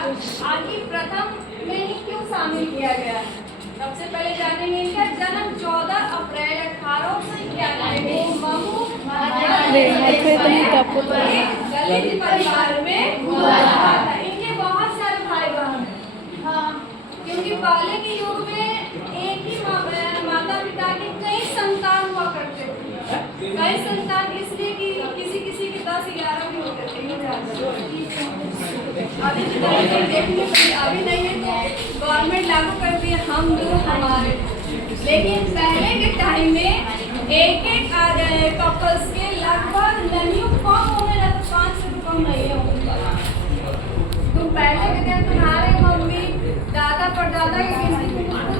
आगे प्रथम में ही क्यों शामिल किया गया? सबसे पहले जानेंगे इनका जन्म 14 अप्रैल 1891 में महू दलित परिवार में हुआ था। इनके बहुत सारे भाई बहन हैं। हाँ, क्योंकि पहले के युग में एक ही माता पिता के कई संतान हुआ करते थे। कई संतान इसलिए कि किसी के 10-11 भी होते थे। अभी देखने अभी नहीं है तो गवर्नमेंट लागू कर दिए हम दो हमारे, लेकिन पहले के टाइम में एक आ गए कपल्स के लगभग नहीं कम होने लगे, 5 से कम नहीं होगा। तुम पहले के दिन तुम्हारे मम्मी दादा परदादा के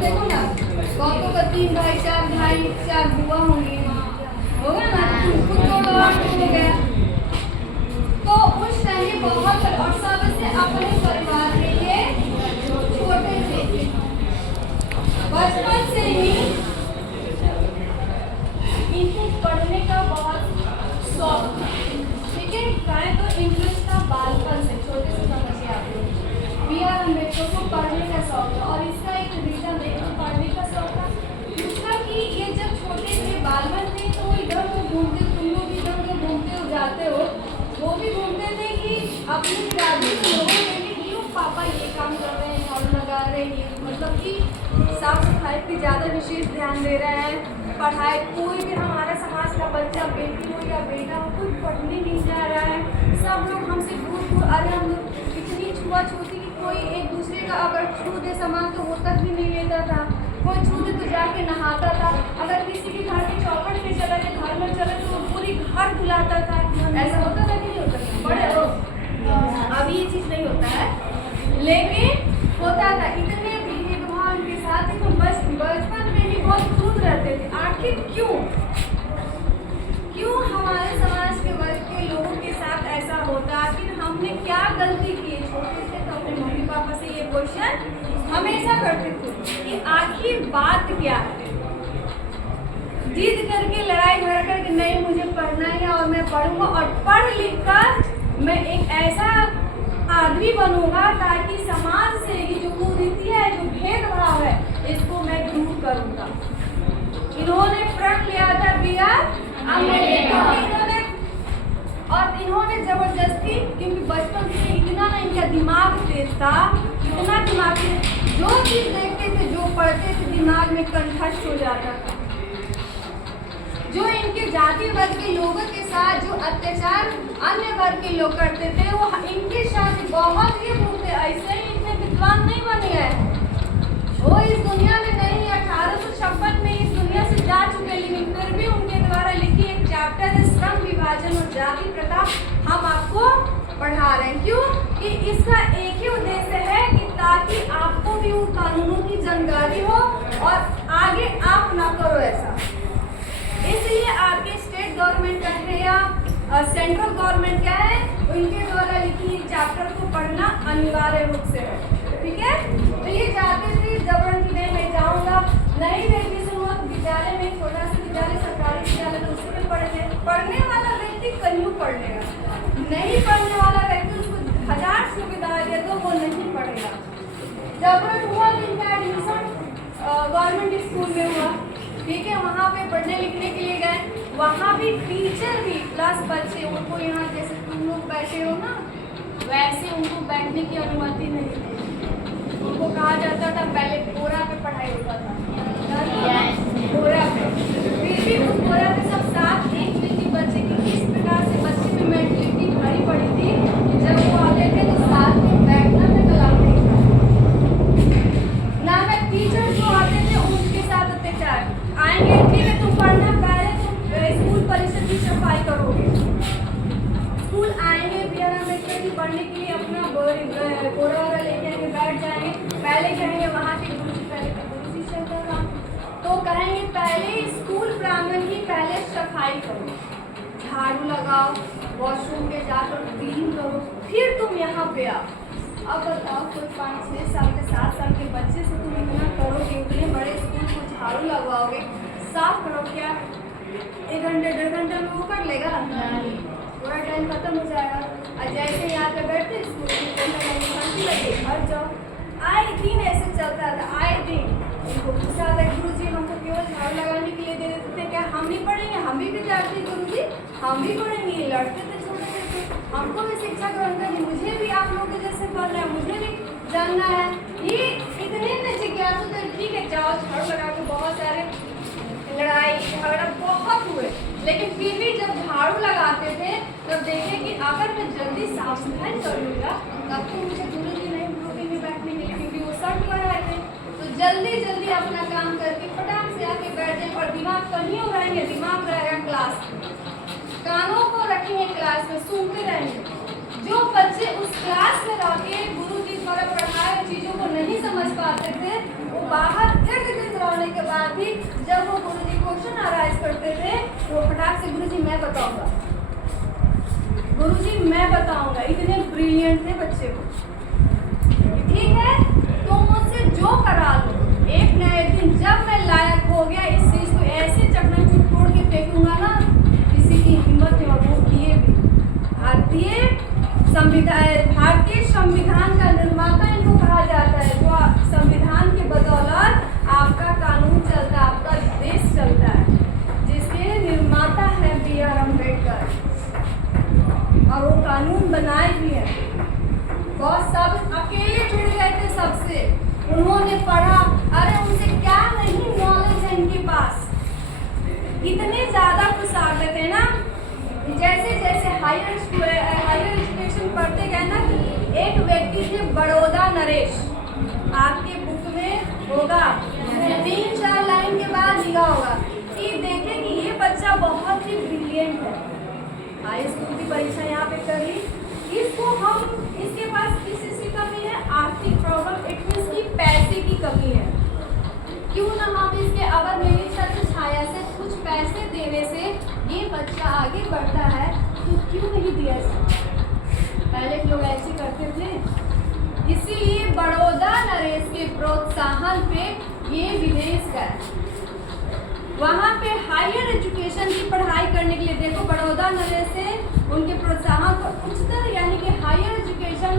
देखो ना, बहुतों का 3 भाई 4 भाई 4 बुआ होंगी, होगा ना, खुद हो गया। तो उस टाइम बहुत और सबसे अपने परिवार के लिए छोटे थे। बचपन से ही इनको पढ़ने का बहुत शौक था। ठीक है, गाय तो इंटरेस्ट था बालपन से, छोटे से समझिए आप लोग। B.R. अम्बेडकर को पढ़ने का शौक था और इसका एक रीजन है तो पढ़ने का शौक था। दूसरा कि ये जब छोटे थे बालपन थे तो इधर को घूमते, तुम लोग इधर को घूमते हो जाते हो, वो भी घूमते थे कि अपनी राज्य के लोगों के लिए क्यों पापा ये काम कर रहे हैं, झाड़ू लगा रहे हैं, मतलब कि साफ सफाई पे ज़्यादा विशेष ध्यान दे रहे हैं। पढ़ाई, कोई भी हमारा समाज का बच्चा बेटी हो या बेटा हो कोई पढ़ने नहीं जा रहा है, सब लोग हमसे दूर दूर। अरे हम लोग इतनी छुआछूती कि कोई एक दूसरे का अगर छू दे सामान तो वो तक भी नहीं लेता था, कोई छू दे तो जाके नहाता था। अगर किसी के घर के चौखट पे चला जाए, घर में चले तो पूरी घर बुलाता था। ऐसा होता था कि नहीं होता था? बड़े लोग अभी ये चीज़ नहीं होता है, लेकिन होता था। इतने भेदभाव के साथ ही तो बचपन में ही बहुत दूर रहते थे। आखिर क्यों हमारे समाज के वर्ग के लोगों के साथ ऐसा होता? आखिर हमने क्या गलती की? छोटे थे तो अपने मम्मी पापा से ये क्वेश्चन हमेशा करते थे कि आखिर बात क्या है। जिद करके लड़ाई भर करके नहीं मुझे पढ़ना है और मैं पढ़ूंगा और पढ़ लिख कर मैं एक ऐसा आदमी बनूंगा ताकि समाज से ये जो कुरीति है, जो भेदभाव है, इसको मैं दूर करूंगा। इन्होंने प्रण लिया था B.R. अम्बेडकर, इन्होंने जबरदस्ती, क्योंकि बचपन से इतना ना इनका दिमाग तेज था, इतना दिमाग तेज, जो चीज देखते थे जो पढ़ते थे दिमाग में कंठस्थ हो जाता था। जो इनके जाति वर्ग के लोगों के साथ जो अत्याचार अन्य वर्ग के लोग करते थे वो इनके साथ बहुत ही दूर थे। ऐसे ही इतने विद्वान नहीं बने हैं, वो इस दुनिया में नहीं, 1856 में इस दुनिया से जा चुके, लेकिन फिर भी उनके द्वारा लिखी एक चैप्टर है श्रम विभाजन और जाति प्रथा, हम आपको पढ़ा रहे हैं। क्यों कि इसका एक ही उद्देश्य है कि ताकि आपको भी उन कानूनों की जानकारी हो और आगे आप ना करो ऐसा। इसलिए आपके स्टेट गवर्नमेंट है या सेंट्रल गवर्नमेंट क्या है, उनके द्वारा लिखी चैप्टर को पढ़ना अनिवार्य रूप से है। ठीक है, तो ये चाहते थे जबरन की नहीं मैं जाऊँगा, नहीं देखने से हुआ विद्यालय में, छोटा सा विद्यालय सरकारी विद्यालय तो उसी में पढ़ने वाला व्यक्ति कहीं पढ़ लेगा, नहीं पढ़ने वाला व्यक्ति उसको 1000 सुविधाएं दे तो वो नहीं पढ़ेगा। जबरन हुआ तो इनका एडमिशन गवर्नमेंट स्कूल में हुआ। ठीक है, वहाँ पे पढ़ने लिखने के लिए गए, वहाँ भी टीचर भी प्लस बच्चे, उनको यहाँ जैसे तुम लोग बैठे हो ना वैसे उनको बैठने की अनुमति नहीं थी। उनको कहा जाता था, पहले कोरा पे पढ़ाई होता था, कोरा पे, फिर भी उस कोरा पे सब साथ एक बच्चे की किस प्रकार से बच्चे में मेंटलिटी भरी पड़ी थी कि जब वो आते थे तो साथ में बैठना में कलाम नहीं था ना। मैं टीचर जो आते थे उनके साथ अत्याचार आएंगे, ठीक है तुम पढ़ना, पहले तुम स्कूल परिसर की सफाई करोगे। स्कूल आएंगे B.R. अम्बेडकर की पढ़ने के लिए अपना बोरा वोरा लेके आएंगे, बैठ जाएंगे, पहले कहेंगे वहाँ के गुरुजी, पहले का गुरुजी चलता था तो कहेंगे पहले स्कूल प्रांगण की पहले सफाई करो, झाड़ू लगाओ, वॉशरूम के जाकर क्लीन करो, फिर तुम यहाँ पे आओ। अब बताओ कोई 5-6 साल के 7 साल के बच्चे से तुम इतना करोगे, इतने बड़े स्कूल को झाड़ू लगवाओगे, साफ करो, क्या 1 घंटे 1.5 घंटे में वो कर लेगा? पूरा टाइम खत्म हो जाएगा। और जैसे यहाँ पे बैठते स्कूल की घंटी लगी घर जाओ। आए दिन ऐसे चलता था, आए दिन इनको गुस्सा आता है, गुरु जी हमको केवल झाड़ू लगाने के लिए दे देते थे, क्या हम नहीं पढ़ेंगे? हम भी विद्यार्थी गुरु जी, हम भी पढ़ेंगे। लड़ते थे छोटे थे, हमको भी शिक्षा ग्रहण करनी, मुझे भी आप लोगों के जैसे पढ़ना है, मुझे भी जानना है। ये इतने में जिज्ञासु थे, ठीक है जाओ झाड़ू लगा के। बहुत सारे लड़ाई झगड़ा बहुत हुए, लेकिन फिर भी जब झाड़ू लगाते थे तब देखे कि अगर मैं जल्दी साफ सफाई कर लूँगा तब तो मुझे गुरु जी नहीं रोकेंगे बैठने के लिए, क्योंकि वो शर्ट कर रहे थे। तो जल्दी जल्दी अपना काम करके फटाक से आके बैठ जाए और दिमाग कहीं उड़ाएंगे, दिमाग रहेगा क्लास में, कानों को रखेंगे क्लास में, सुनते रहेंगे। जो बच्चे उस क्लास में रह के गुरु जी द्वारा पढ़ाए चीज़ों को नहीं समझ पाते थे, वो बाहर इर्द गिर्द रहने के बाद भी जब वो गुरु जी क्वेश्चन अराइज करते थे तो फटाक से गुरु जी मैं बताऊंगा, गुरु जी मैं बताऊंगा। इतने ब्रिलियंट थे बच्चे को। ठीक है, तो मुझसे जो करा लो, एक न एक दिन जब मैं लायक हो गया इस चीज को ऐसे चकनाचूर तोड़ के फेंकूंगा ना, किसी की हिम्मत नहीं। और वो किए भी। भारतीय संविधान का निर्माता इनको कहा जाता है, जो संविधान के बदौलत आपका कानून चलता है, आपका देश चलता है, जिसके निर्माता है B.R. अम्बेडकर, और वो कानून बनाए भी है। बहुत सब अकेले भिड़ गए थे सबसे, उन्होंने पढ़ा। अरे उनसे क्या नहीं नॉलेज है इनके पास, इतने ज़्यादा कुछ आ गए थे ना। जैसे जैसे हायर एजुकेशन पढ़ते गए ना, एक व्यक्ति थे बड़ौदा नरेश, आपके बुक में होगा, 3-4 लाइन के बाद लिखा होगा कि देखें कि ये बच्चा बहुत ही ब्रिलियंट है, हाई स्कूल की परीक्षा यहाँ पे करी, इसको हम इसके पास किस चीज़ की कमी है? आर्थिक प्रॉब्लम, इट मीन्स की पैसे की कमी है। क्यों ना हम इसके, अगर मेरी छत्र छाया से कुछ पैसे देने से ये बच्चा आगे बढ़ता है तो क्यों नहीं दिया इसको? पहले लोग ऐसे करते थे। इसीलिए बड़ौदा नरेश के प्रोत्साहन पे ये विदेश गए, वहाँ पे हायर एजुकेशन की पढ़ाई करने के लिए। देखो बड़ौदा नरेश से उनके प्रोत्साहन पर उच्चतर यानी कि हायर एजुकेशन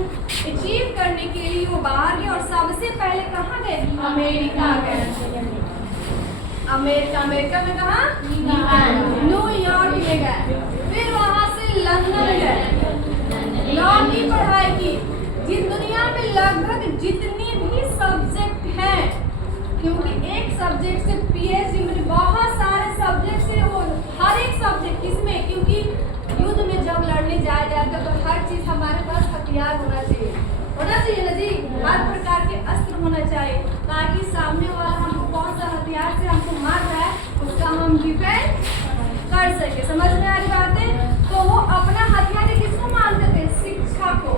अचीव करने के लिए वो बाहर गए, और सबसे पहले कहाँ गए? अमेरिका गए। अमेरिका में कहाँ? न्यूयॉर्क में गए। फिर वहाँ से लंदन गए, लॉ की पढ़ाई की। जिस दुनिया में लगभग जितनी भी सब्जेक्ट हैं, क्योंकि एक सब्जेक्ट से PhD में बहुत सारे सब्जेक्ट से, वो हर एक सब्जेक्ट इसमें, क्योंकि युद्ध में जब लड़ने जाया जाता है तो हर चीज़ हमारे पास हथियार होना चाहिए ना जी, हर प्रकार के अस्त्र होना चाहिए, ताकि सामने वाला हमको कौन सा हथियार से हमको मार रहा है उसका हम डिफेंड कर सके। समझ में आ रही बातें? तो वो अपना हथियार किसको मानते थे? शिक्षा को।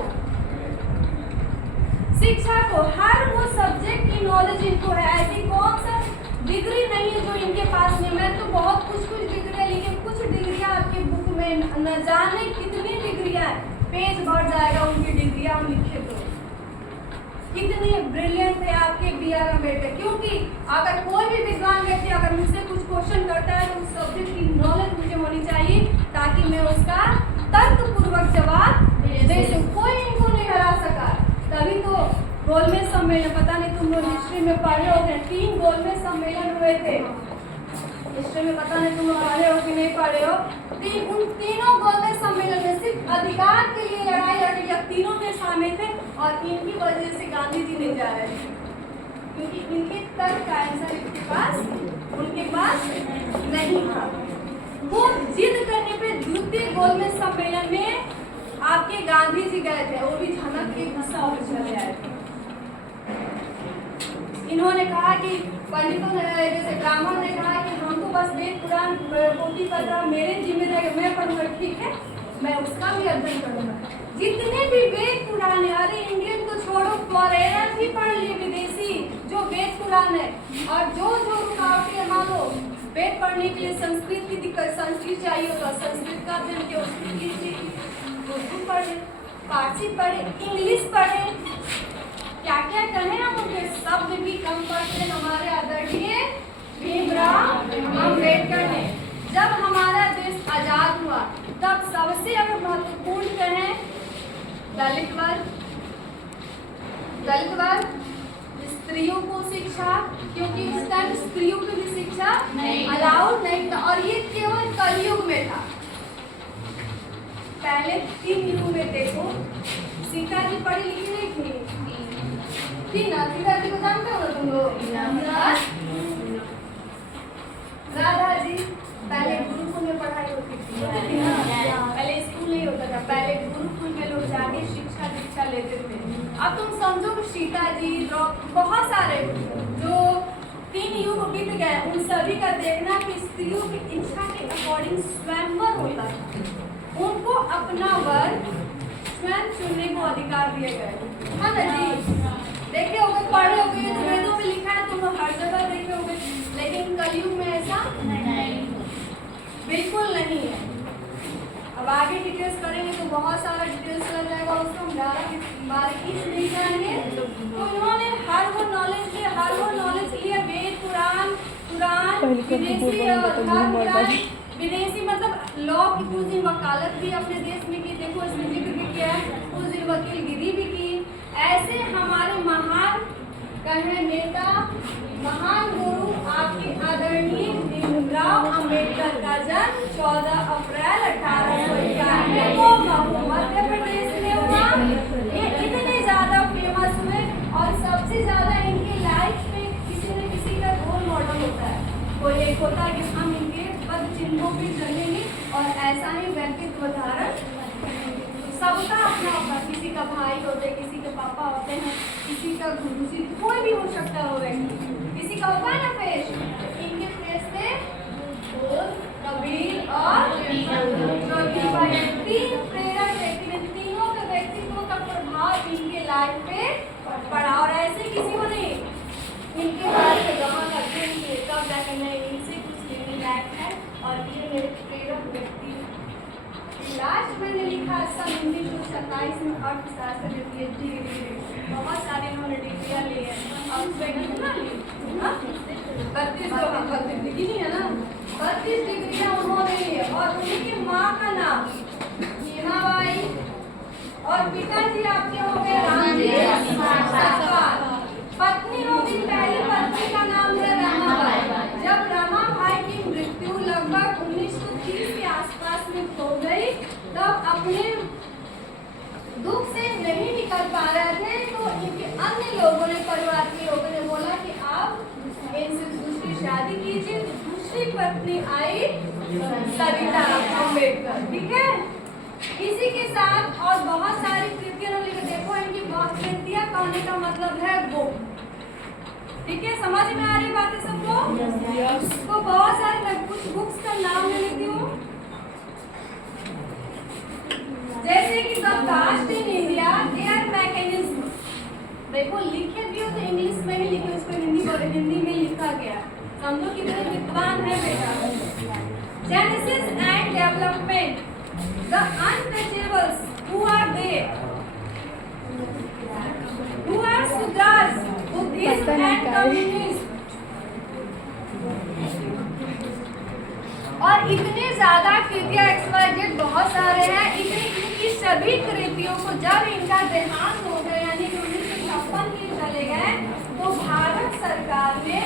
शिक्षा को, हर वो सब्जेक्ट की नॉलेज इनको है। ऐसी कौन सा डिग्री नहीं है जो इनके पास नहीं। मैं तो बहुत कुछ डिग्रियाँ लिखी, कुछ डिग्रियाँ आपके बुक में न जाने कितनी डिग्रियाँ है, पेज भर जाएगा उनकी डिग्रियाँ हम लिखे तो। कितने ब्रिलियंट थे आपके B.R. अम्बेडकर। क्योंकि अगर कोई भी विद्वान व्यक्ति अगर मुझसे कुछ क्वेश्चन करता है तो उस सब्जेक्ट की नॉलेज मुझे होनी चाहिए, ताकि मैं उसका तर्कपूर्वक जवाब दे सकूं। कोई इनको नहीं हरा सका। तभी तो गोलमेज सम्मेलन, पता नहीं तुम लोग हिस्ट्री में पढ़े होते, 3 गोलमेज सम्मेलन हुए थे हिस्ट्री में, पता नहीं तुम लोग पढ़े हो कि नहीं पढ़े हो। उन तीनों गोलमेज सम्मेलन में सिर्फ अधिकार के लिए लड़ाई लड़ी, जब तीनों में शामिल थे, और इनकी वजह से गांधी जी नहीं जा रहे थे, क्योंकि इनके तर्क का आंसर उनके पास नहीं था। वो जिद करने पे द्वितीय गोलमेज सम्मेलन में आपके गांधी जी गए थे, वो भी झनक के गुस्सा होकर चले आए थे। इन्होंने कहा कि पंडितों ने, जैसे ब्राह्मण ने कहा कि हमको बस वेद पुराण पोथी पढ़ना मेरे जिम्मेदारी, मैं पढ़ूंगा, ठीक है मैं उसका भी अध्ययन करूंगा। जितने भी वेद पुराण है, अरे इंग्लिश तो छोड़ो, फॉरेनर भी पढ़ लिए, विदेशी जो वेद पुराण है, और जो रुकावटें मान लो वेद पढ़ने के लिए संस्कृत की दिक्कत, संस्कृत चाहिए होगा, संस्कृत का अध्ययन के उसकी उर्दू पढ़े, फारसी पढ़े, इंग्लिश पढ़े, क्या क्या कहें हम उनके शब्द भी कम पढ़ते हमारे आदरणीय भीमराव अम्बेडकर ने। जब हमारा देश आजाद हुआ तब सबसे अगर महत्वपूर्ण कहें दलित वर्ग, स्त्रियों को शिक्षा, क्योंकि उस टाइम स्त्रियों को भी शिक्षा अलाउड नहीं था और ये केवल कलयुग में था। पहले 3 युग में देखो, सीता जी पढ़ी लिखी नहीं थी ना? सीता जी को जानते हो तुम लोग? राधा जी पहले गुरुकुल में पढ़ाई होती थी ना? पहले स्कूल नहीं होता था, पहले गुरुकुल में लोग जाके शिक्षा दीक्षा लेते थे। अब तुम समझो कि सीता जी बहुत सारे जो 3 युग बीत गए, उन सभी का देखना कि स्त्रियों की इच्छा के अकॉर्डिंग स्वयंवर होता था, उनको अपना वर स्वयं चुनने को अधिकार दिए गए। हाँ ना जी, देखे होगे, पढ़े होगे, वेदों में लिखा है, तुम हर जगह देखे होगे, लेकिन कलयुग में ऐसा बिल्कुल नहीं है। अब आगे डिटेल्स करेंगे तो बहुत सारा डिटेल्स लग जाएगा, उसको हम ज़्यादा बारीकी से नहीं जाएंगे। तो इन्होंने हर वो नॉलेज लिया, वेद, पुराण, विदेशी मतलब लॉ की कुछ दिन वकालत भी अपने देश में की, देखो इसमें जिक्र भी किया है, कुछ दिन वकीलगिरी भी की। ऐसे हमारे महान कहे नेता, महान गुरु आपके आदरणीय भीमराव अम्बेडकर का जन्म 14 अप्रैल 1891 को मध्य प्रदेश में हुआ। ये इतने ज्यादा फेमस हुए और सबसे ज्यादा इनकी लाइफ में किसी न किसी का रोल मॉडल होता है, कोई एक होता है कि हम इनके पद चिन्हों भी चलेंगे और ऐसा ही व्यक्तित्व धारण सबका अपना होता है। किसी का भाई होते हैं, किसी के पापा होते हैं, किसी का गुरु जी, कोई भी हो सकता है वो व्यक्ति, किसी का होता है ना फेस। इनके फेस पे कबीर और ज्योतिबा 3 प्रेरक व्यक्ति, तीनों के व्यक्तित्व का प्रभाव इनके लाइफ पे पड़ा और ऐसे किसी को नहीं इनके बारे में गमा करते हैं कब जाकर मैं इनसे कुछ लेने लायक है और ये मेरे प्रेरक व्यक्ति। लास्ट मैंने लिखा सन 1927 में अर्थशास्त्र में PhD डिग्री, बहुत सारे इन्होंने डिग्रियाँ ली है। और 32 डिग्री नहीं है ना, 32 डिग्रियाँ उन्होंने ली है। और उनकी माँ का नाम मीनाबाई और पिताजी आपके हो गए रामजी सरकार। पत्नी होगी, पहली पत्नी का नाम है रमाबाई। जब रमाबाई की मृत्यु लगभग 1930 के आसपास में हो गई, तब अपने दुख से नहीं निकल पा रहे थे, तो इनके अन्य लोगों ने, परिवार के लोगों ने बोला कि आप इनसे दूसरी शादी कीजिए। दूसरी पत्नी आई सविता अम्बेडकर, ठीक है। इसी के साथ और बहुत सारी कृतियां लिखी, देखो इनकी बहुत कृतियां कहने का मतलब है बुक, ठीक है। समझ में आ रही बातें सबको? तो बहुत सारे, मैं कुछ बुक्स का नाम ले लेती हूँ, जैसे कि the caste in India air mechanism. देखो लिखे भी हो तो इंग्लिश में ही लिखे, उसको हिंदी में लिखा गया, समझो कितने विद्वान है बेटा। Genesis and development, the untouchables, who are they, who are सुजास, बुद्धिज्म एंड कम्युनिज्म। और इतने ज्यादा कृतियां XYZ बहुत सारे हैं। इनकी सभी कृतियों को जब इनका देहांत हो गया, यानी कि 1956 के चले गए, तो भारत सरकार ने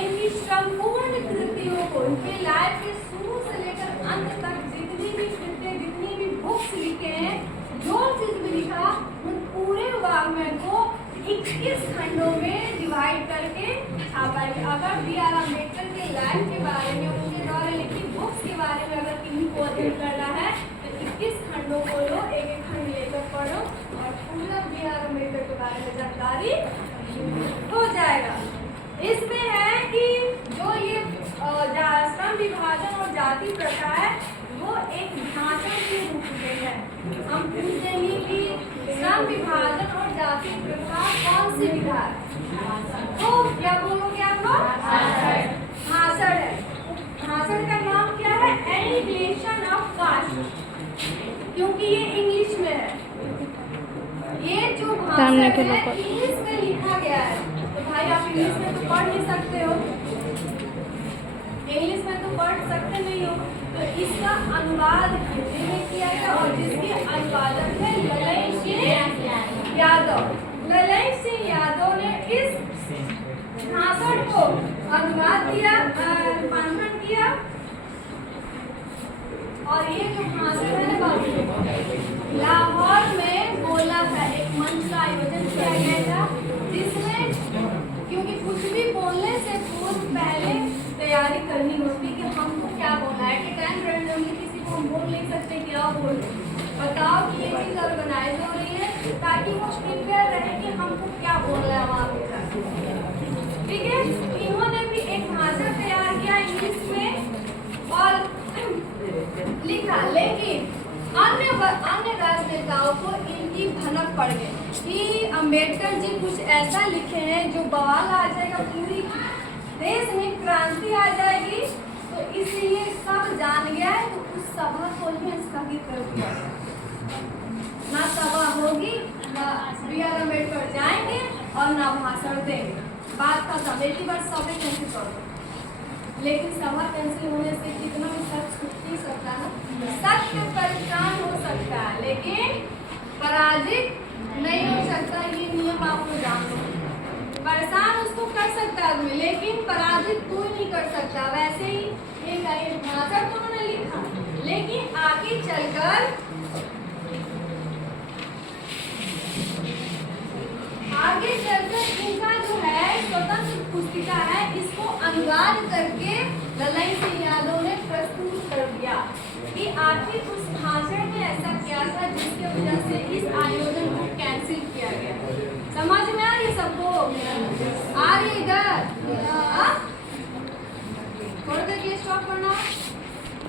इनकी संपूर्ण कृतियों को, इनके लाइफ के शुरू से लेकर अंत तक जितनी भी कृतियां, जितनी भी बुक्स लिखे हैं, जो चीज भी लिखा, उन पूरे वाङ्मय को 21 खंडों में डिवाइड करके छापा है। अगर BR अम्बेडकर के लाइफ के बारे में, उनके द्वारा लिखी बुक्स के बारे में अगर किसी को अध्ययन करना है तो 21 खंडों को लो, एक खंड लेकर पढ़ो और पूरा BR अम्बेडकर के बारे में जानकारी हो जाएगा। इसमें है कि जो ये श्रम विभाजन और जाति प्रथा है, वो एक ढांचा के रूप में है। हम पूछ देंगे कि श्रम विभाजन और जाति प्रथा कौन सी विधा है, तो क्या बोलोगे आप लोग? भाषण है। भाषण का नाम क्या है? एनिहिलेशन ऑफ कास्ट, क्योंकि ये इंग्लिश में है। ये जो भाषण है इंग्लिश में लिखा गया है, तो भाई आप इंग्लिश में तो पढ़ नहीं सकते हो, इंग्लिश में तो पढ़ सकते नहीं हो, तो इसका अनुवाद हिंदी में किया गया और जिसके अनुवादक है ललन सिंह और ये जो भाषण है ना बाबू, लाहौर में बोला था, एक मंच का आयोजन किया गया था जिसमें, क्योंकि कुछ भी बोलने से पूर्व पहले तैयारी करनी होती कि हमको क्या बोलना है, कि टाइम रैंडमली किसी को हम बोल नहीं सकते क्या बोल, बताओ कि ये चीज़ ऑर्गेनाइज हो रही है ताकि वो प्रिपेयर रहे कि हमको क्या बोलना है वहाँ पे। ठीक है, इन्होंने भी एक भाषण तैयार किया इंग्लिश में और लिखा, लेकिन अन्य राजनेताओं को इनकी भनक पड़ गई कि अम्बेडकर जी कुछ ऐसा लिखे हैं जो बवाल आ जाएगा, पूरी देश में क्रांति आ जाएगी, तो इसलिए सब जान गया है, तो उस सभा को ही स्थगित कर दिया गया। ना सभा होगी, ना B.R. अम्बेडकर जाएंगे और ना भाषण देंगे, बात खत्म। एक ही बार सभा कैंसिल कर दो। लेकिन सभा कैंसिल होने से कितना भी सच छूट नहीं सकता है, सत्य परेशान हो सकता है लेकिन पराजित नहीं हो सकता। ये नियम आपको जानो, परेशान उसको कर सकता है आदमी, लेकिन पराजित कोई नहीं कर सकता। वैसे ही ये भाषण तो उन्होंने लिखा, लेकिन आगे चलकर इनका जो है स्वतंत्र पुस्तिका है, इसको अनुवाद करके ललाई सिंह यादव ने प्रस्तुत कर दिया कि आखिर उस भाषण में ऐसा क्या था जिसके वजह से इस आयोजन को कैंसिल किया गया। समझ में आ रही सबको? आ रही इधर? थोड़ी देर के स्टॉप करना।